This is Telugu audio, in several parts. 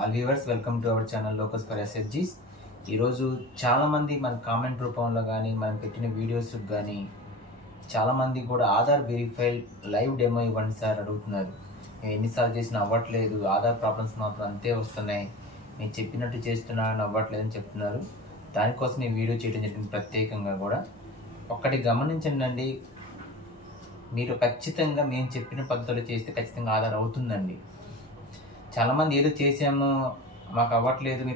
All viewers welcome to our channel locus for SFGs. ఈరోజు చాలామంది మన కామెంట్ రూపంలో కానీ మనం పెట్టిన వీడియోస్ కానీ చాలామంది కూడా ఆధార్ వెరిఫై లైవ్ డెమో ఇవ్వండి సార్ అడుగుతున్నారు. నేను ఎన్నిసార్లు చేసినా అవ్వట్లేదు, ఆధార్ ప్రాబ్లమ్స్ మాత్రం అంతే వస్తున్నాయి, నేను చెప్పినట్టు చేస్తున్నాను అవ్వట్లేదని చెప్తున్నారు. దానికోసం ఈ వీడియో చేయడం జరిగింది ప్రత్యేకంగా కూడా. ఒక్కటి గమనించండి, మీరు ఖచ్చితంగా మేము చెప్పిన పద్ధతులు చేస్తే ఖచ్చితంగా ఆధార్ అవుతుందండి. చాలామంది ఏదో చేసాము మాకు అవ్వట్లేదు, మీ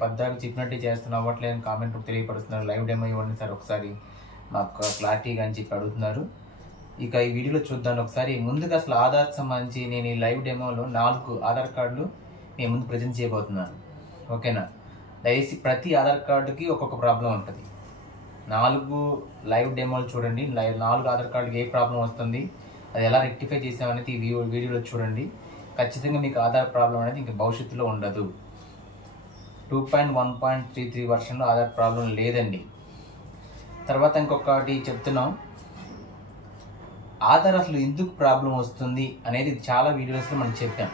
పద్దాలు చెప్పినట్టే చేస్తున్నా అవ్వట్లేదు అని కామెంట్ తెలియపరుస్తున్నారు. లైవ్ డెమో ఇవ్వండి సార్ ఒకసారి మాకు క్లారిటీగా అని చెప్పి అడుగుతున్నారు. ఇక ఈ వీడియోలో చూద్దాం ఒకసారి. ముందుగా అసలు ఆధార్కి సంబంధించి నేను ఈ లైవ్ డెమోలో 4 ఆధార్ కార్డులు నేను ముందు ప్రజెంట్ చేయబోతున్నాను. ఓకేనా? దయచేసి ప్రతి ఆధార్ కార్డుకి ఒక్కొక్క ప్రాబ్లం ఉంటుంది. 4 లైవ్ డెమోలు చూడండి. 4 ఆధార్ కార్డుకి ఏ ప్రాబ్లం వస్తుంది, అది ఎలా రెక్టిఫై చేసామనేది ఈ వీడియోలో చూడండి. ఖచ్చితంగా మీకు ఆధార్ ప్రాబ్లం అనేది ఇంకా భవిష్యత్తులో ఉండదు. 2.1.33 వర్షన్లో ఆధార్ ప్రాబ్లం లేదండి. తర్వాత ఇంకొకటి చెప్తున్నాం, ఆధార్ అసలు ఎందుకు ప్రాబ్లం వస్తుంది అనేది చాలా వీడియోస్లో మనం చెప్పాం.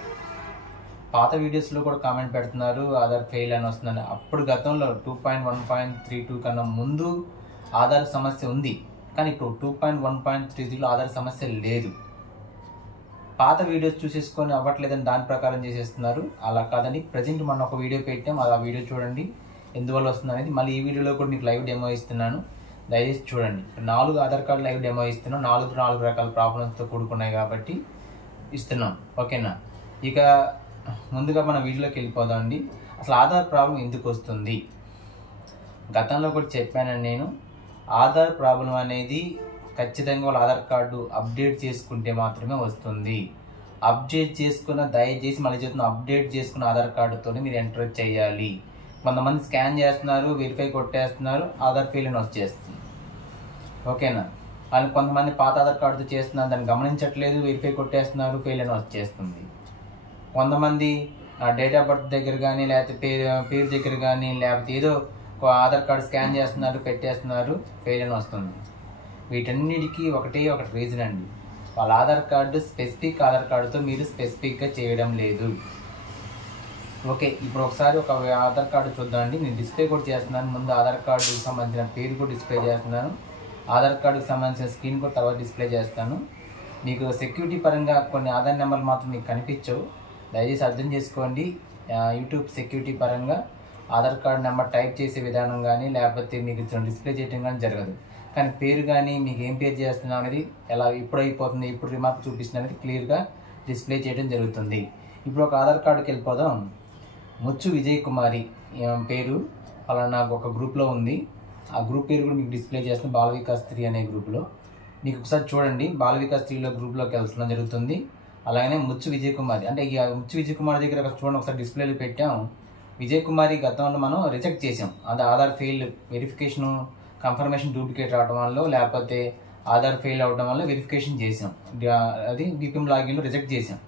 పాత వీడియోస్లో కూడా కామెంట్ పెడుతున్నారు ఆధార్ ఫెయిల్ అని వస్తుందని. అప్పుడు గతంలో 2.1.32 కన్నా ముందు ఆధార్ సమస్య ఉంది, కానీ ఇప్పుడు 2.1.33లో ఆధార్ సమస్య లేదు. పాత వీడియోస్ చూసేసుకొని అవ్వట్లేదని దాని ప్రకారం చేసేస్తున్నారు. అలా కాదని ప్రజెంట్ మనం ఒక వీడియో పెట్టాం, ఆ వీడియో చూడండి ఎందువల్ల వస్తుంది అనేది. మళ్ళీ ఈ వీడియోలో కూడా మీకు లైవ్ డెమో ఇస్తున్నాను, దయచేసి చూడండి. 4 ఆధార్ కార్డు లైవ్ డెమో ఇస్తున్నాం. 4 రకాల ప్రాబ్లమ్స్తో కూడుకున్నాయి కాబట్టి ఇస్తున్నాం. ఓకేనా? ఇక ముందుగా మన వీడియోలోకి వెళ్ళిపోదామండి. అసలు ఆధార్ ప్రాబ్లం ఎందుకు వస్తుంది? గతంలో కూడా చెప్పానండి నేను. ఆధార్ ప్రాబ్లం అనేది ఖచ్చితంగా వాళ్ళ ఆధార్ కార్డు అప్డేట్ చేసుకుంటే మాత్రమే వస్తుంది. అప్డేట్ చేసుకున్న, దయచేసి మళ్ళీ చెప్తున్నా, అప్డేట్ చేసుకున్న ఆధార్ కార్డుతోనే మీరు ఎంటర్ చేయాలి. కొంతమంది స్కాన్ చేస్తున్నారు, వెరిఫై కొట్టేస్తున్నారు, ఆధార్ ఫెయిల్ అని వచ్చేస్తుంది. ఓకేనా? వాళ్ళు కొంతమంది పాత ఆధార్ కార్డుతో చేస్తున్నారు, దాన్ని గమనించట్లేదు, వెరిఫై కొట్టేస్తున్నారు, ఫెయిల్ అని వచ్చేస్తుంది. కొంతమంది డేట్ ఆఫ్ బర్త్ దగ్గర కానీ లేకపోతే పేరు దగ్గర కానీ లేకపోతే ఏదో ఆధార్ కార్డు స్కాన్ చేస్తున్నారు, పెట్టేస్తున్నారు, ఫెయిల్ అని వస్తుంది. వీటన్నిటికీ ఒకటి రీజన్ అండి, వాళ్ళ ఆధార్ కార్డు స్పెసిఫిక్ ఆధార్ కార్డుతో మీరు స్పెసిఫిక్గా చేయడం లేదు. ఓకే, ఇప్పుడు ఒకసారి ఒక ఆధార్ కార్డు చూద్దామండి. నేను డిస్ప్లే కూడా చేస్తున్నాను. ముందు ఆధార్ కార్డుకి సంబంధించిన పేరు కూడా డిస్ప్లే చేస్తున్నాను, ఆధార్ కార్డుకి సంబంధించిన స్క్రీన్ కూడా తర్వాత డిస్ప్లే చేస్తాను. మీకు సెక్యూరిటీ పరంగా కొన్ని ఆధార్ నెంబర్లు మాత్రం మీకు కనిపించవు, దయచేసి అర్థం చేసుకోండి. యూట్యూబ్ సెక్యూరిటీ పరంగా ఆధార్ కార్డు నెంబర్ టైప్ చేసే విధానం కానీ లేకపోతే మీకు డిస్ప్లే చేయడం కానీ జరగదు. కానీ పేరు కానీ మీకు ఏం పేరు చేస్తున్నాం అనేది ఎలా ఇప్పుడు అయిపోతుంది, ఇప్పుడు రిమార్క్ చూపిస్తుంది అనేది క్లియర్గా డిస్ప్లే చేయడం జరుగుతుంది. ఇప్పుడు ఒక ఆధార్ కార్డుకి వెళ్ళిపోదాం. ముచ్చు విజయ్ కుమారి పేరు అలా నాకు ఒక గ్రూప్లో ఉంది. ఆ గ్రూప్ పేరు కూడా మీకు డిస్ప్లే చేస్తుంది, బాల వికాస్ 3 అనే గ్రూప్లో. మీకు ఒకసారి చూడండి, బాల వికాస్ 3లో గ్రూప్లోకి వెళ్తున్న జరుగుతుంది. అలాగనే ముచ్చు విజయ్ కుమారి అంటే ఈ ముచ్చు విజయ్ కుమారి దగ్గర చూడండి, ఒకసారి డిస్ప్లేలో పెట్టాం. విజయ్ కుమారి గతంలో మనం రిజెక్ట్ చేసాం. అది Aadhaar fail verification confirmation duplicate రావడం వల్ల లేకపోతే ఆధార్ ఫెయిల్ అవడం వల్ల వెరిఫికేషన్ చేసాం, అది బీపీఎం లాగిన్లో రిజెక్ట్ చేసాం.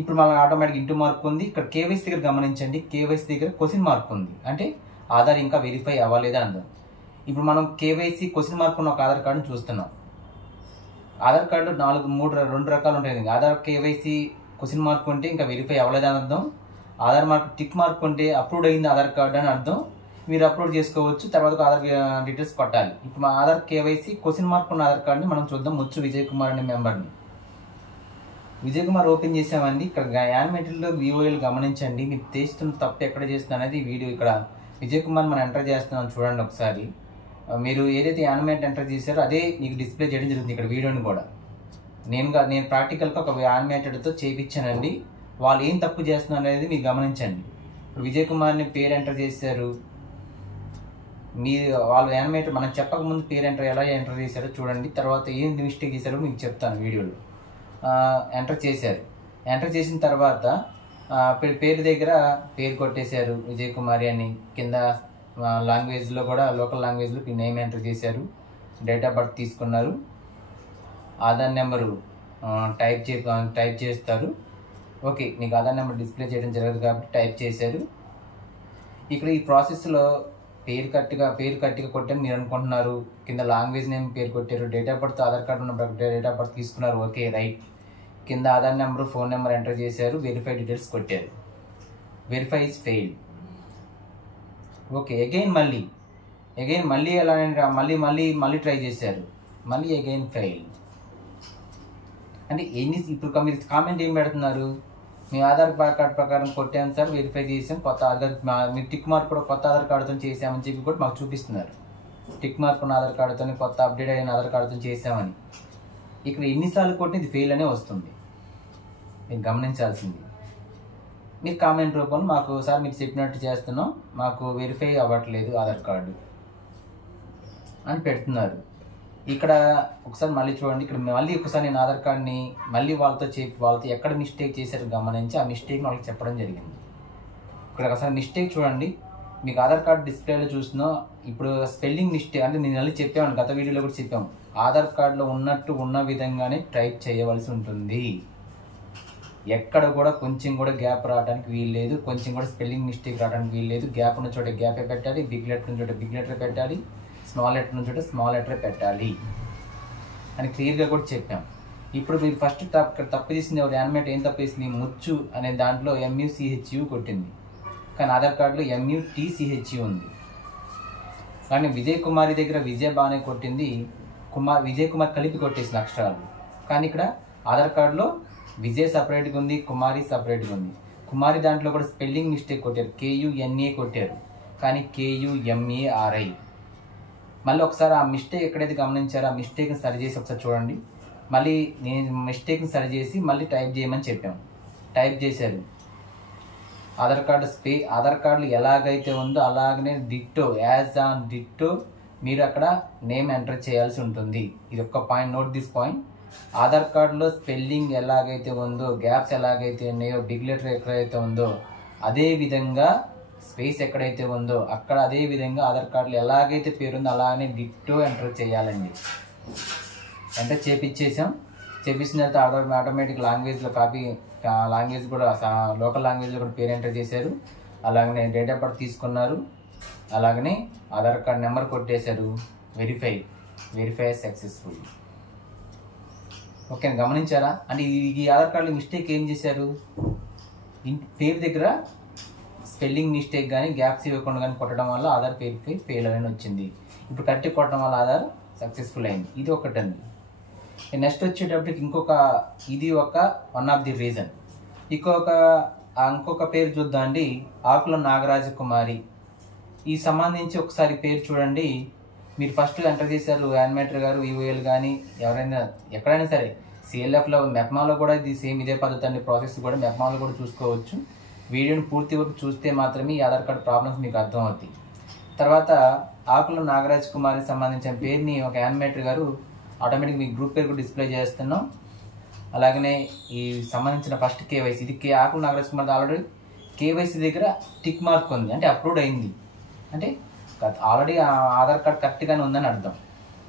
ఇప్పుడు మన ఆటోమేటిక్ ఇంటూ మార్క్ ఉంది. ఇక్కడ కేవైసీ దగ్గర గమనించండి, కేవైసీ దగ్గర క్వశ్చన్ మార్క్ ఉంది, అంటే ఆధార్ ఇంకా వెరిఫై అవ్వలేదా అందాం. ఇప్పుడు మనం కేవైసీ క్వశ్చన్ మార్క్ ఉన్న ఒక ఆధార్ కార్డును చూస్తున్నాం. ఆధార్ కార్డు 2 రకాలు ఉంటాయి. ఆధార్ కేవైసీ క్వశ్చన్ మార్క్ ఉంటే ఇంకా వెరిఫై అవ్వలేదని అర్థం, ఆధార్ మార్క్ టిక్ మార్క్ ఉంటే అప్రూవ్ అయింది ఆధార్ కార్డు అని అర్థం. మీరు అప్లోడ్ చేసుకోవచ్చు, తర్వాత ఆధార్ డీటెయిల్స్ కొట్టాలి. ఇప్పుడు మా ఆధార్ కేవైసీ క్వశ్చన్ మార్క్ ఉన్న ఆధార్ కార్డుని మనం చూద్దాం. ముచ్చు విజయ్ కుమార్ అనే మెంబర్ని విజయ్ కుమార్ ఓపెన్ చేసామండి. ఇక్కడ యానిమేటర్లో విఓఎల్ గమనించండి, మీరు చేస్తున్న తప్పు ఎక్కడ చేస్తున్నా అనేది వీడియో. ఇక్కడ విజయ్ కుమార్ మనం ఎంటర్ చేస్తున్నాం చూడండి ఒకసారి. మీరు ఏదైతే యానిమేట్ ఎంటర్ చేశారో అదే మీకు డిస్ప్లే చేయడం జరుగుతుంది. ఇక్కడ వీడియోని కూడా నేను ప్రాక్టికల్గా ఒక యానిమేటెడ్తో చేయించానండి. వాళ్ళు ఏం తప్పు చేస్తున్నారు అనేది మీరు గమనించండి. ఇప్పుడు విజయ్ కుమార్ని పేరు ఎంటర్ చేశారు, వాళ్ళు యానిమేటర్ మనం చెప్పకముందు పేరు ఎలా ఎంటర్ చేశారో చూడండి, తర్వాత ఏం మిస్టేక్ చేశారో మీకు చెప్తాను వీడియోలో. ఎంటర్ చేశారు, ఎంటర్ చేసిన తర్వాత పేరు దగ్గర పేరు కొట్టేశారు విజయ్ కుమారి అని, కింద లాంగ్వేజ్లో కూడా లోకల్ లాంగ్వేజ్లో నేమ్ ఎంటర్ చేశారు, డేట్ ఆఫ్ బర్త్ తీసుకున్నారు, ఆధార్ నెంబరు టైప్ చేస్తారు. ఓకే, మీకు ఆధార్ నెంబర్ డిస్ప్లే చేయడం జరగదు కాబట్టి టైప్ చేశారు. ఇక్కడ ఈ ప్రాసెస్లో పేరు కరెక్ట్గా కొట్టని మీరు అనుకుంటున్నారు, కింద లాంగ్వేజ్ నేమ్ పేరు కొట్టారు, date of birth Aadhaar card ఉన్న డేట్ ఆఫ్ బర్త్ తీసుకున్నారు. ఓకే రైట్, కింద Aadhaar number phone number enter చేశారు, వెరిఫై డీటెయిల్స్ కొట్టారు. Verify is failed. Okay, again మళ్ళీ ఎలా మళ్ళీ ట్రై చేశారు, మళ్ళీ అగైన్ ఫెయిల్డ్. అంటే ఇప్పుడు మీరు కామెంట్ ఏం పెడుతున్నారు, మీ ఆధార్ కార్డ్ ప్రకారం కొట్టాను సార్, వెరిఫై చేసాం, కొత్త ఆధార్ మీరు టిక్ మార్క్ కూడా కొత్త ఆధార్ కార్డుతో చేసామని చెప్పి కూడా మాకు చూపిస్తున్నారు. టిక్ మార్క్ ఉన్న ఆధార్ కార్డుతో, కొత్త అప్డేట్ అయిన ఆధార్ కార్డుతో చేసామని. ఇక్కడ ఎన్నిసార్లు కొట్టిన ఇది ఫెయిల్ అనే వస్తుంది. మీరు గమనించాల్సింది. మీరు కామెంట్ రూపంలో మాకు సార్ మీరు చెప్పినట్టు చేస్తున్నాం, మాకు వెరిఫై అవ్వట్లేదు ఆధార్ కార్డు అని పెడుతున్నారు. ఇక్కడ ఒకసారి మళ్ళీ చూడండి, ఇక్కడ మళ్ళీ ఒకసారి నేను ఆధార్ కార్డ్ని మళ్ళీ వాళ్ళతో ఎక్కడ మిస్టేక్ చేశారో గమనించి ఆ మిస్టేక్ని వాళ్ళకి చెప్పడం జరిగింది. ఇక్కడ ఒకసారి మిస్టేక్ చూడండి, మీకు ఆధార్ కార్డ్ డిస్ప్లేలో చూస్తున్నాం. ఇప్పుడు స్పెల్లింగ్ మిస్టేక్ అంటే నేను మళ్ళీ చెప్పాను, గత వీడియోలో కూడా చెప్పాము, ఆధార్ కార్డులో ఉన్న విధంగానే టైప్ చేయవలసి ఉంటుంది. ఎక్కడ కూడా కొంచెం కూడా గ్యాప్ రావడానికి వీల్లేదు, కొంచెం కూడా స్పెల్లింగ్ మిస్టేక్ రావడానికి వీల్లేదు. గ్యాప్ ఉన్న చోట గ్యాపే పెట్టాలి, బిగ్ లెటర్ ఉన్న చోట బిగ్ లెటర్ పెట్టాలి, స్మాల్ లెటర్ ఉన్న చోట స్మాల్ లెటర్ పెట్టాలి అని క్లియర్గా కూడా చెప్పాం. ఇప్పుడు మీరు ఫస్ట్ తప్పు చేసింది ఎవరు, యానిమేట్ ఏం తప్పు చేసింది, ముచ్చు అనే దాంట్లో MUCHU కొట్టింది, కానీ ఆధార్ కార్డులో MUTCHU ఉంది. కానీ విజయ్ కుమారి దగ్గర విజయ్ బాగానే కొట్టింది, విజయ్ కుమార్ కలిపి కొట్టేసింది అక్షరాలు. కానీ ఇక్కడ ఆధార్ కార్డులో విజయ్ సపరేట్గా ఉంది, కుమారి సపరేట్గా ఉంది. కుమారి దాంట్లో కూడా స్పెల్లింగ్ మిస్టేక్ కొట్టారు, KUNA కొట్టారు, కానీ KUMARI. మళ్ళీ ఒకసారి ఆ మిస్టేక్ ఎక్కడైతే గమనించారో ఆ మిస్టేక్ని సరి చేసి ఒకసారి చూడండి. మళ్ళీ నేను మిస్టేక్ని సరి చేసి మళ్ళీ టైప్ చేయమని చెప్పాము, టైప్ చేశారు. ఆధార్ కార్డులు ఎలాగైతే ఉందో అలాగనే డిట్టో, యాజ్ ఆన్ డిట్టో మీరు అక్కడ నేమ్ ఎంటర్ చేయాల్సి ఉంటుంది. ఇది ఒక్క point, note this point. Aadhaar కార్డులో స్పెల్లింగ్ ఎలాగైతే ఉందో, గ్యాప్స్ ఎలాగైతే ఉన్నాయో, బిగ్ లెటర్ ఎక్కడైతే ఉందో అదే విధంగా స్పేస్ ఎక్కడైతే ఉందో అక్కడ అదే విధంగా ఆధార్ కార్డులో ఎలాగైతే పేరుందో అలానే డిట్టో ఎంటర్ చేయాలండి. ఎంటర్ చేపించేసాం. చేపించిన తర్వాత ఆటోమేటిక్ లాంగ్వేజ్లో లాంగ్వేజ్ కూడా లోకల్ లాంగ్వేజ్లో కూడా పేరు ఎంటర్ చేశారు. అలాగనే డేట్ ఆఫ్ బర్త్ తీసుకున్నారు, అలాగనే ఆధార్ కార్డ్ నెంబర్ కొట్టేశారు. Verify successful. ఓకే, గమనించారా? అంటే ఈ ఆధార్ కార్డులో మిస్టేక్ ఏం చేశారు, పేరు దగ్గర స్పెల్లింగ్ మిస్టేక్ కానీ గ్యాప్స్ ఇవ్వకుండా కానీ కొట్టడం వల్ల ఆధార్ వెరిఫై ఫెయిల్ అని వచ్చింది. ఇప్పుడు కరెక్ట్ కొట్టడం వల్ల ఆధార్ సక్సెస్ఫుల్ అయింది. ఇది ఒకటండి. నెక్స్ట్ వచ్చేటప్పటికి ఇది వన్ ఆఫ్ ది రీజన్. ఇంకొక పేరు చూద్దాం అండి, ఆకుల నాగరాజకుమారి. ఈ సంబంధించి ఒకసారి పేరు చూడండి. మీరు ఫస్ట్ ఎంటర్ చేశారు యానిమేటర్ గారు, VOL కానీ ఎవరైనా ఎక్కడైనా సరే, CLFలో మెప్మాలో కూడా ఇది సేమ్ ఇదే పద్ధతి అండి. ప్రాసెస్ కూడా మెప్మాలో కూడా చూసుకోవచ్చు. వీడియోని పూర్తి వరకు చూస్తే మాత్రమే ఈ ఆధార్ కార్డ్ ప్రాబ్లమ్స్ మీకు అర్థం అవుతాయి. తర్వాత ఆకుల నాగరాజ్ కుమార్కి సంబంధించిన పేరుని ఒక యానిమేటర్ గారు ఆటోమేటిక్ మీ గ్రూప్ పేరు కూడా డిస్ప్లే చేస్తున్నాం. అలాగనే ఈ సంబంధించిన ఫస్ట్ KYC, ఇది ఆకుల నాగరాజ్ కుమార్ ఆల్రెడీ KYC దగ్గర టిక్ మార్క్ ఉంది, అంటే అప్రూవ్డ్ అయింది, అంటే ఆల్రెడీ ఆధార్ కార్డ్ కరెక్ట్గానే ఉందని అర్థం.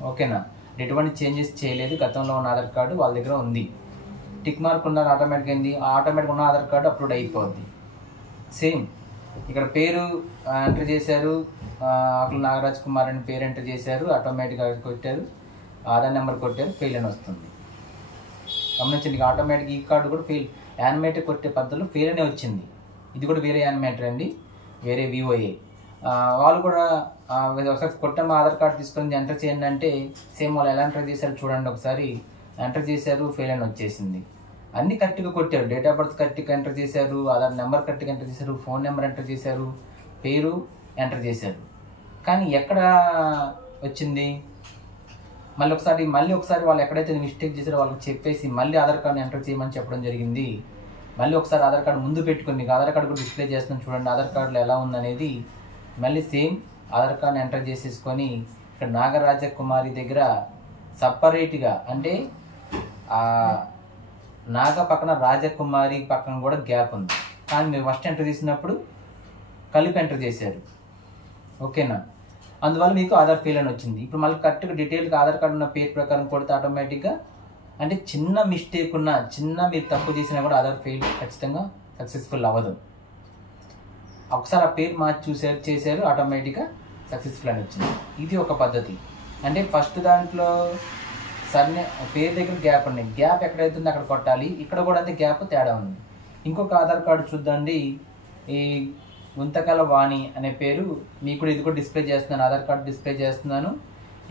ఓకేనా? ఎటువంటి చేంజెస్ చేయలేదు, గతంలో ఉన్న ఆధార్ కార్డు వాళ్ళ దగ్గర ఉంది. టిక్ మార్క్ ఉన్న ఆటోమేటిక్ అయింది, ఆటోమేటిక్ ఉన్న ఆధార్ కార్డు అప్రూవ్డ్ అయిపోద్ది. సేమ్ ఇక్కడ పేరు ఎంటర్ చేశారు, ఆకుల నాగరాజ్ కుమార్ అని పేరు ఎంటర్ చేశారు, ఆటోమేటిక్గా కొట్టారు, ఆధార్ నెంబర్ కొట్టారు, ఫెయిల్ అని వస్తుంది. గమనించండి, ఆటోమేటిక్ ఈ కార్డు కూడా ఫెయిల్, యానిమేటర్ కొట్టే పద్ధతిలో ఫెయిల్ అనే వచ్చింది. ఇది కూడా వేరే యానిమేటర్ అండి, వేరే VOA. వాళ్ళు కూడా ఒకసారి కొట్టమ్మ ఆధార్ కార్డు తీసుకొని ఎంటర్ చేయండి అంటే సేమ్ వాళ్ళు ఎలా ఎంటర్ చేశారు చూడండి. ఒకసారి ఎంటర్ చేశారు, ఫెయిల్ అని వచ్చేసింది. అన్ని కరెక్ట్గా కొట్టారు, డేట్ ఆఫ్ బర్త్ కరెక్ట్గా ఎంటర్ చేశారు, ఆధార్ నెంబర్ కరెక్ట్గా ఎంటర్ చేశారు, ఫోన్ నెంబర్ ఎంటర్ చేశారు, పేరు ఎంటర్ చేశారు, కానీ ఎక్కడ వచ్చింది? మళ్ళీ ఒకసారి వాళ్ళు ఎక్కడైతే మిస్టేక్ చేశారో వాళ్ళకి చెప్పేసి మళ్ళీ ఆధార్ కార్డుని ఎంటర్ చేయమని చెప్పడం జరిగింది. మళ్ళీ ఒకసారి ఆధార్ కార్డు ముందు పెట్టుకుని మీకు ఆధార్ కార్డు కూడా డిస్ప్లే చేస్తున్నాను చూడండి, ఆధార్ కార్డులో ఎలా ఉందనేది. మళ్ళీ సేమ్ ఆధార్ కార్డుని ఎంటర్ చేసేసుకొని ఇక్కడ నాగరాజకుమారి దగ్గర సపరేట్గా, అంటే నాగ పక్కన రాజకుమారి పక్కన కూడా గ్యాప్ ఉంది, కానీ మీరు ఫస్ట్ ఎంటర్ చేసినప్పుడు కలిపి ఎంటర్ చేశారు. ఓకేనా? అందువల్ల మీకు ఆధార్ ఫెయిల్ అని వచ్చింది. ఇప్పుడు మళ్ళీ కరెక్ట్గా డీటెయిల్గా ఆధార్ కార్డు ఉన్న పేరు ప్రకారం కొడితే ఆటోమేటిక్గా, అంటే చిన్న మిస్టేక్ ఉన్న మీరు తప్పు చేసినా కూడా ఆధార్ ఫెయిల్ ఖచ్చితంగా సక్సెస్ఫుల్ అవ్వదు. ఒకసారి ఆ పేరు మార్చి చేశారు, ఆటోమేటిక్గా సక్సెస్ఫుల్ అని వచ్చింది. ఇది ఒక పద్ధతి. అంటే ఫస్ట్ దాంట్లో పేరు దగ్గర గ్యాప్ ఉన్నాయి, గ్యాప్ ఎక్కడైతే ఉందో అక్కడ కొట్టాలి. ఇక్కడ కూడా అయితే గ్యాప్ తేడా ఉంది. ఇంకొక ఆధార్ కార్డు చూద్దండి, ఈ గుంతకల వాణి అనే పేరు మీకు కూడా ఇది కూడా డిస్ప్లే చేస్తున్నాను, ఆధార్ కార్డు డిస్ప్లే చేస్తున్నాను.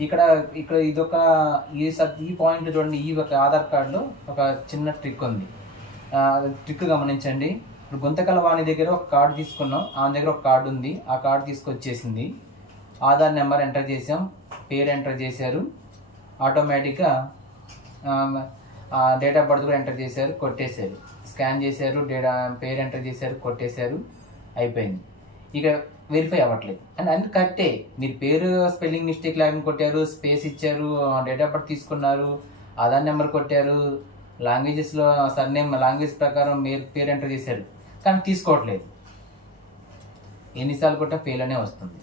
ఇక్కడ ఇదొక ఈ పాయింట్ చూడండి, ఈ ఒక ఆధార్ కార్డులో ఒక చిన్న ట్రిక్ ఉంది. ట్రిక్ గమనించండి. ఇప్పుడు గుంతకల వాణి దగ్గర ఒక కార్డు తీసుకున్నాం, ఆమె దగ్గర ఒక కార్డు ఉంది, ఆ కార్డు తీసుకొచ్చేసింది. ఆధార్ నెంబర్ ఎంటర్ చేసాం, పేరు ఎంటర్ చేశారు, ఆటోమేటిక్గా డేట్ ఆఫ్ బర్త్ కూడా ఎంటర్ చేశారు, కొట్టేశారు. స్కాన్ చేశారు, పేరు ఎంటర్ చేశారు, కొట్టేశారు, అయిపోయింది. ఇక వెరిఫై అవ్వట్లేదు అండ్ అన్ని కరెక్టే. మీరు పేరు స్పెల్లింగ్ మిస్టేక్ లేకుండా కొట్టారు, స్పేస్ ఇచ్చారు, డేట్ ఆఫ్ బర్త్ తీసుకున్నారు, ఆధార్ నెంబర్ కొట్టారు, లాంగ్వేజెస్లో సర్నేమ్ లాంగ్వేజ్ ప్రకారం మీరు పేరు ఎంటర్ చేశారు, కానీ తీసుకోవట్లేదు. ఎన్నిసార్లు కొట్టా ఫెయిల్ అనే వస్తుంది.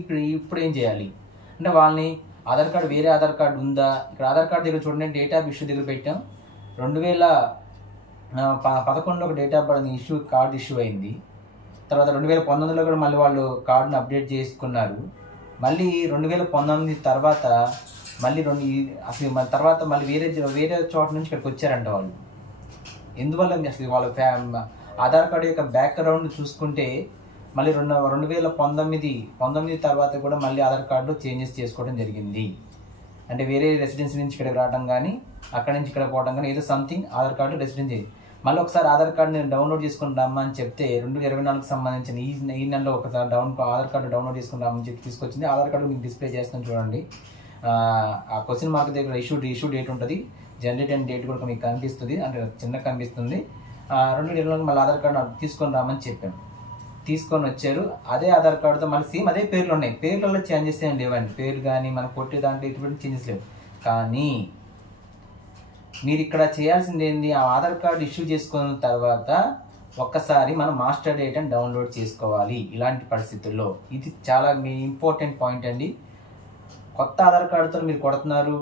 ఇప్పుడు ఏం చేయాలి అంటే వాళ్ళని ఆధార్ కార్డు వేరే ఆధార్ కార్డు ఉందా, ఇక్కడ ఆధార్ కార్డు దగ్గర చూడండి, డేట్ ఆఫ్ ఇష్యూ దగ్గర పెట్టాం. 2011లో ఒక date of birth card issue అయింది. తర్వాత 2019లో కూడా మళ్ళీ వాళ్ళు కార్డును అప్డేట్ చేసుకున్నారు. మళ్ళీ 2019 తర్వాత మళ్ళీ తర్వాత మళ్ళీ వేరే చోట నుంచి ఇక్కడికి వచ్చారంట వాళ్ళు. ఎందువల్ల అసలు వాళ్ళ ఆధార్ కార్డు యొక్క బ్యాక్గ్రౌండ్ చూసుకుంటే మళ్ళీ 2019 తర్వాత కూడా మళ్ళీ ఆధార్ కార్డులో చేంజెస్ చేసుకోవడం జరిగింది. అంటే వేరే రెసిడెన్సీ నుంచి ఇక్కడికి రావడం కానీ, అక్కడి నుంచి ఇక్కడ పోవడం కానీ, ఏదో సంథింగ్ ఆధార్ కార్డు రెసిడెన్సీ. మళ్ళీ ఒకసారి ఆధార్ కార్డుని డౌన్లోడ్ చేసుకుని రమ్మని చెప్తే 2024కి సంబంధించిన ఈ నెలలో ఒకసారి ఆధార్ కార్డు డౌన్లోడ్ చేసుకుని రమ్మని చెప్పి తీసుకొచ్చింది. ఆధార్ కార్డు మీకు డిస్ప్లే చేస్తాను చూడండి. ఆ క్వశ్చన్ మార్క్ దగ్గర ఇష్యూ డేట్ ఉంటుంది, జనరేట్ అండ్ డేట్ కూడా మీకు కనిపిస్తుంది, అంటే చిన్నగా కనిపిస్తుంది. 2024 మళ్ళీ ఆధార్ కార్డు తీసుకొని రామని చెప్పాను. తీసుకొని వచ్చారు. అదే ఆధార్ కార్డుతో మళ్ళీ సేమ్ అదే పేర్లు ఉన్నాయి, పేర్లలో చేంజెస్ ఏం లేవండి. పేరు కానీ మనం కొట్టే దాంట్లో ఎటువంటి చేంజెస్ లేవు. కానీ మీరు ఇక్కడ చేయాల్సింది ఏంటి, ఆ ఆధార్ కార్డు ఇష్యూ చేసుకున్న తర్వాత ఒక్కసారి మనం మాస్టర్ డేటాని డౌన్లోడ్ చేసుకోవాలి. ఇలాంటి పరిస్థితుల్లో ఇది చాలా మీ ఇంపార్టెంట్ పాయింట్ అండి. కొత్త ఆధార్ కార్డుతో మీరు కొడుతున్నారు,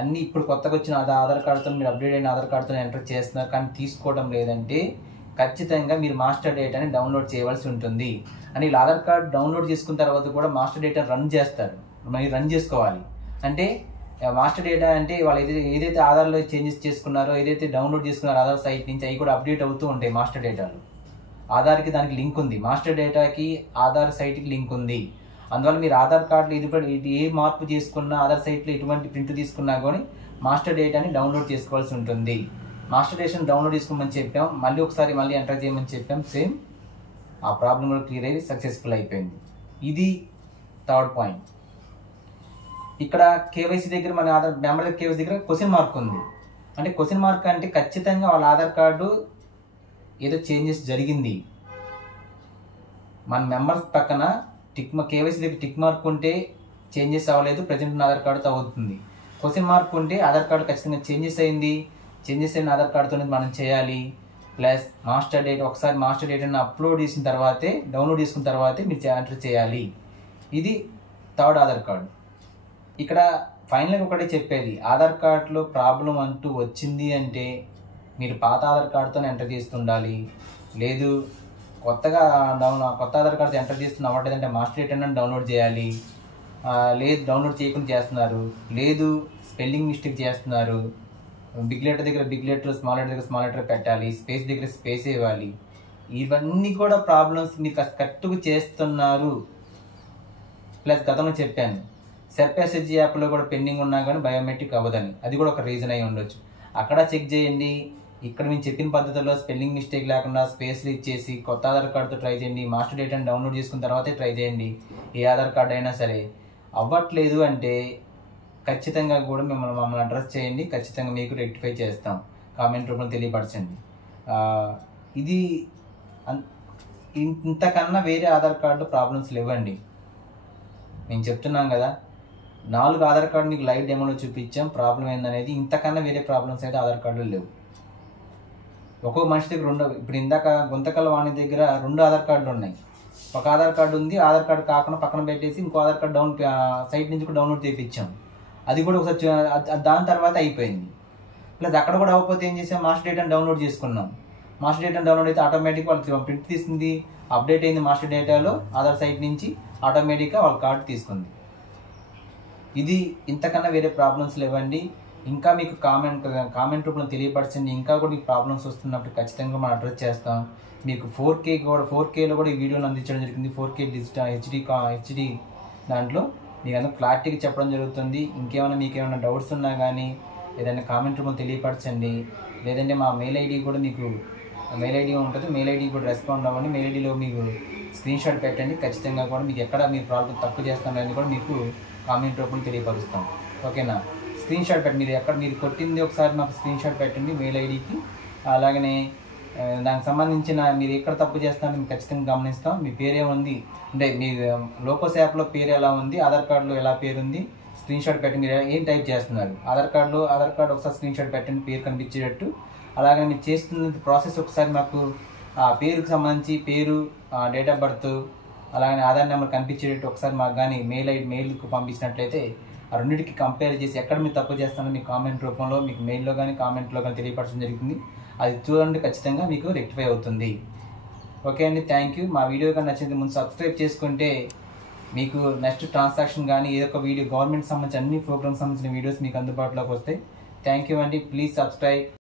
అన్నీ ఇప్పుడు కొత్తగా వచ్చిన ఆధార్ కార్డుతో మీరు అప్డేట్ అయిన ఆధార్ కార్డుతో ఎంటర్ చేస్తున్నారు, కానీ తీసుకోవడం లేదంటే ఖచ్చితంగా మీరు మాస్టర్ డేటాని డౌన్లోడ్ చేయవలసి ఉంటుంది. అని ఇలా ఆధార్ కార్డు డౌన్లోడ్ చేసుకున్న తర్వాత కూడా మాస్టర్ డేటా రన్ చేస్తారు, మీరు రన్ చేసుకోవాలి. అంటే మాస్టర్ డేటా అంటే వాళ్ళు ఏదైతే ఆధార్లో చేంజెస్ చేసుకున్నారో, ఏదైతే డౌన్లోడ్ చేసుకున్నారో ఆధార్ సైట్ నుంచి, అవి కూడా అప్డేట్ అవుతూ ఉంటాయి. మాస్టర్ డేటాలు ఆధార్కి దానికి లింక్ ఉంది, మాస్టర్ డేటాకి ఆధార్ సైట్కి లింక్ ఉంది. అందువల్ల మీరు ఆధార్ కార్డులో ఇది ఏ మార్పు చేసుకున్నా, ఆధార్ సైట్లో ఎటువంటి ప్రింట్ తీసుకున్నా కానీ మాస్టర్ డేటాని డౌన్లోడ్ చేసుకోవాల్సి ఉంటుంది. మాస్టర్ డేటాని డౌన్లోడ్ చేసుకోమని చెప్పాం, మళ్ళీ ఒకసారి మళ్ళీ ఎంటర్ చేయమని చెప్పాం. సేమ్ ఆ ప్రాబ్లం కూడా క్లియర్ అయ్యి సక్సెస్ఫుల్ అయిపోయింది. ఇది థర్డ్ పాయింట్. ఇక్కడ కేవైసీ దగ్గర మన ఆధార్ మెంబర్ కేవైసీ దగ్గర క్వశ్చన్ మార్క్ ఉంది. అంటే క్వశ్చన్ మార్క్ అంటే ఖచ్చితంగా వాళ్ళ ఆధార్ కార్డు ఏదో చేంజెస్ జరిగింది. మన మెంబర్స్ పక్కన కేవైసీ దగ్గర టిక్ మార్క్ ఉంటే చేంజెస్ అవ్వలేదు, ప్రజెంట్ ఉన్న ఆధార్ కార్డుతో అవుతుంది. క్వశ్చన్ మార్క్ ఉంటే ఆధార్ కార్డు ఖచ్చితంగా చేంజెస్ అయిన ఆధార్ కార్డుతో మనం చేయాలి. ప్లస్ మాస్టర్ డేటా, ఒకసారి మాస్టర్ డేటాను అప్లోడ్ చేసిన తర్వాతే, డౌన్లోడ్ చేసుకున్న తర్వాతే మీరు ఎంటర్ చేయాలి. ఇది థర్డ్ ఆధార్ కార్డు. ఇక్కడ ఫైనల్గా ఒకటే చెప్పేది, ఆధార్ కార్డులో ప్రాబ్లం అంటూ వచ్చింది అంటే మీరు పాత ఆధార్ కార్డుతో ఎంటర్ చేస్తుండాలి. లేదు కొత్త ఆధార్ కార్డుతో ఎంటర్ చేస్తున్న అవ్వట్లేదంటే మాస్టర్ డేటాను డౌన్లోడ్ చేయాలి. లేదు డౌన్లోడ్ చేయకుండా చేస్తున్నారు, లేదు స్పెల్లింగ్ మిస్టేక్ చేస్తున్నారు, బిగ్ లెటర్ దగ్గర బిగ్ లెటర్, స్మాల్ లెటర్ దగ్గర స్మాల్ లెటర్ పెట్టాలి, స్పేస్ దగ్గర స్పేస్ ఇవ్వాలి. ఇవన్నీ కూడా ప్రాబ్లమ్స్ మీరు కరెక్ట్గా చేస్తున్నారు. ప్లస్ గతంలో చెప్పాను, సెర్ప్ఎస్హెచ్ యాప్లో కూడా పెండింగ్ ఉన్నా కానీ బయోమెట్రిక్ అవ్వదని, అది కూడా ఒక రీజన్ అయి ఉండొచ్చు. అక్కడ చెక్ చేయండి. ఇక్కడ మేము చెప్పిన పద్ధతిలో స్పెల్లింగ్ మిస్టేక్ లేకుండా స్పేస్లు ఇచ్చేసి కొత్త ఆధార్ కార్డుతో ట్రై చేయండి. మాస్టర్ డేటాను డౌన్లోడ్ చేసుకున్న తర్వాతే ట్రై చేయండి. ఏ ఆధార్ కార్డు అయినా సరే. అవ్వట్లేదు అంటే ఖచ్చితంగా కూడా మమ్మల్ని అడ్రస్ చేయండి, ఖచ్చితంగా మీకు రెక్టిఫై చేస్తాం. కామెంట్ రూపంలో తెలియపరచండి. ఇది ఇంతకన్నా వేరే ఆధార్ కార్డు ప్రాబ్లమ్స్ లేవండి. నేను చెప్తున్నాను కదా, 4 ఆధార్ కార్డు మీకు లైవ్ డెమోలో చూపించాం. ప్రాబ్లం ఏందనేది ఇంతకన్నా వేరే ప్రాబ్లమ్స్ అయితే ఆధార్ కార్డులో లేవు. ఒక్కో మనిషి దగ్గర ఇప్పుడు ఇందాక గుంతకల వాణి దగ్గర 2 ఆధార్ కార్డులు ఉన్నాయి. ఒక ఆధార్ కార్డు ఉంది, ఆధార్ కార్డు కాకుండా పక్కన పెట్టేసి ఇంకో ఆధార్ కార్డు సైట్ నుంచి కూడా డౌన్లోడ్ చేయించాం. అది కూడా ఒకసారి దాని తర్వాత అయిపోయింది. ప్లస్ అక్కడ కూడా అవ్వకపోతే ఏం చేసాం, మాస్టర్ డేటాను డౌన్లోడ్ చేసుకున్నాం. మాస్టర్ డేటాను డౌన్లోడ్ అయితే ఆటోమేటిక్గా వాళ్ళకి ప్రింట్ తీసింది, అప్డేట్ అయింది మాస్టర్ డేటాలో ఆధార్ సైట్ నుంచి, ఆటోమేటిక్గా వాళ్ళ కార్డు తీసుకుంది. ఇది ఇంతకన్నా వేరే ప్రాబ్లమ్స్ లేవండి. ఇంకా మీకు కామెంట్ రూపంలో తెలియపరచండి. ఇంకా కూడా మీకు ప్రాబ్లమ్స్ వస్తున్నప్పుడు ఖచ్చితంగా మనం అడ్రస్ చేస్తాం. మీకు 4Kలో కూడా ఈ వీడియోని అందించడం జరిగింది. 4K డిజిటల్ హెచ్డి దాంట్లో మీకు అందరూ క్లారిటీగా చెప్పడం జరుగుతుంది. ఇంకేమైనా మీకు ఏమైనా డౌట్స్ ఉన్నా కానీ ఏదైనా కామెంట్ రూపంలో తెలియపరచండి. లేదంటే మా మెయిల్ ఐడి కూడా మీకు మెయిల్ ఐడి ఉంటుంది, మెయిల్ ఐడి కూడా రెస్పాండ్ అవ్వండి. మెయిల్ ఐడిలో మీకు స్క్రీన్ షాట్ పెట్టండి. ఖచ్చితంగా కూడా మీకు ఎక్కడ మీ ప్రాబ్లం తప్పు చేస్తున్నారని కూడా మీకు కామెంట్ రూపంలో తెలియపరుస్తాం. ఓకేనా? స్క్రీన్ షాట్ పెట్టి మీరు కొట్టింది ఒకసారి మాకు స్క్రీన్ షాట్ పెట్టండి మెయిల్ ఐడికి. అలాగనే దానికి సంబంధించిన మీరు ఎక్కడ తప్పు చేస్తారో మేము ఖచ్చితంగా గమనిస్తాం. మీ పేరేముంది అంటే మీ లోకోస్ యాప్లో పేరు ఎలా ఉంది, ఆధార్ కార్డులో ఎలా పేరు ఉంది, స్క్రీన్ షాట్ పెట్టి మీరు ఏం టైప్ చేస్తున్నారు, ఆధార్ కార్డు ఒకసారి స్క్రీన్ షాట్ పెట్టండి పేరు కనిపించేటట్టు. అలాగే మీరు చేస్తున్న ప్రాసెస్ ఒకసారి మాకు ఆ పేరుకు సంబంధించి పేరు, డేట్ ఆఫ్ బర్త్, అలాగే ఆధార్ నెంబర్ కనిపించేటట్టు ఒకసారి మాకు కానీ మెయిల్కు పంపించినట్లయితే ఆ రెండింటికి కంపేర్ చేసి ఎక్కడ మీరు తప్పు చేస్తారో మీ కామెంట్ రూపంలో మీకు మెయిల్లో కానీ కామెంట్లో కానీ తెలియపరచడం జరుగుతుంది. అది చూడండి, ఖచ్చితంగా మీకు రెక్టిఫై అవుతుంది. ఓకే అండి, థ్యాంక్ యూ. మా వీడియో కానీ నచ్చింది ముందు సబ్స్క్రైబ్ చేసుకుంటే మీకు నెక్స్ట్ ట్రాన్సాక్షన్ కానీ ఏదో ఒక వీడియో గవర్నమెంట్ సంబంధించిన అన్ని ప్రోగ్రామ్స్ సంబంధించిన వీడియోస్ మీకు అందుబాటులోకి వస్తాయి. థ్యాంక్ యూ అండి. Please subscribe.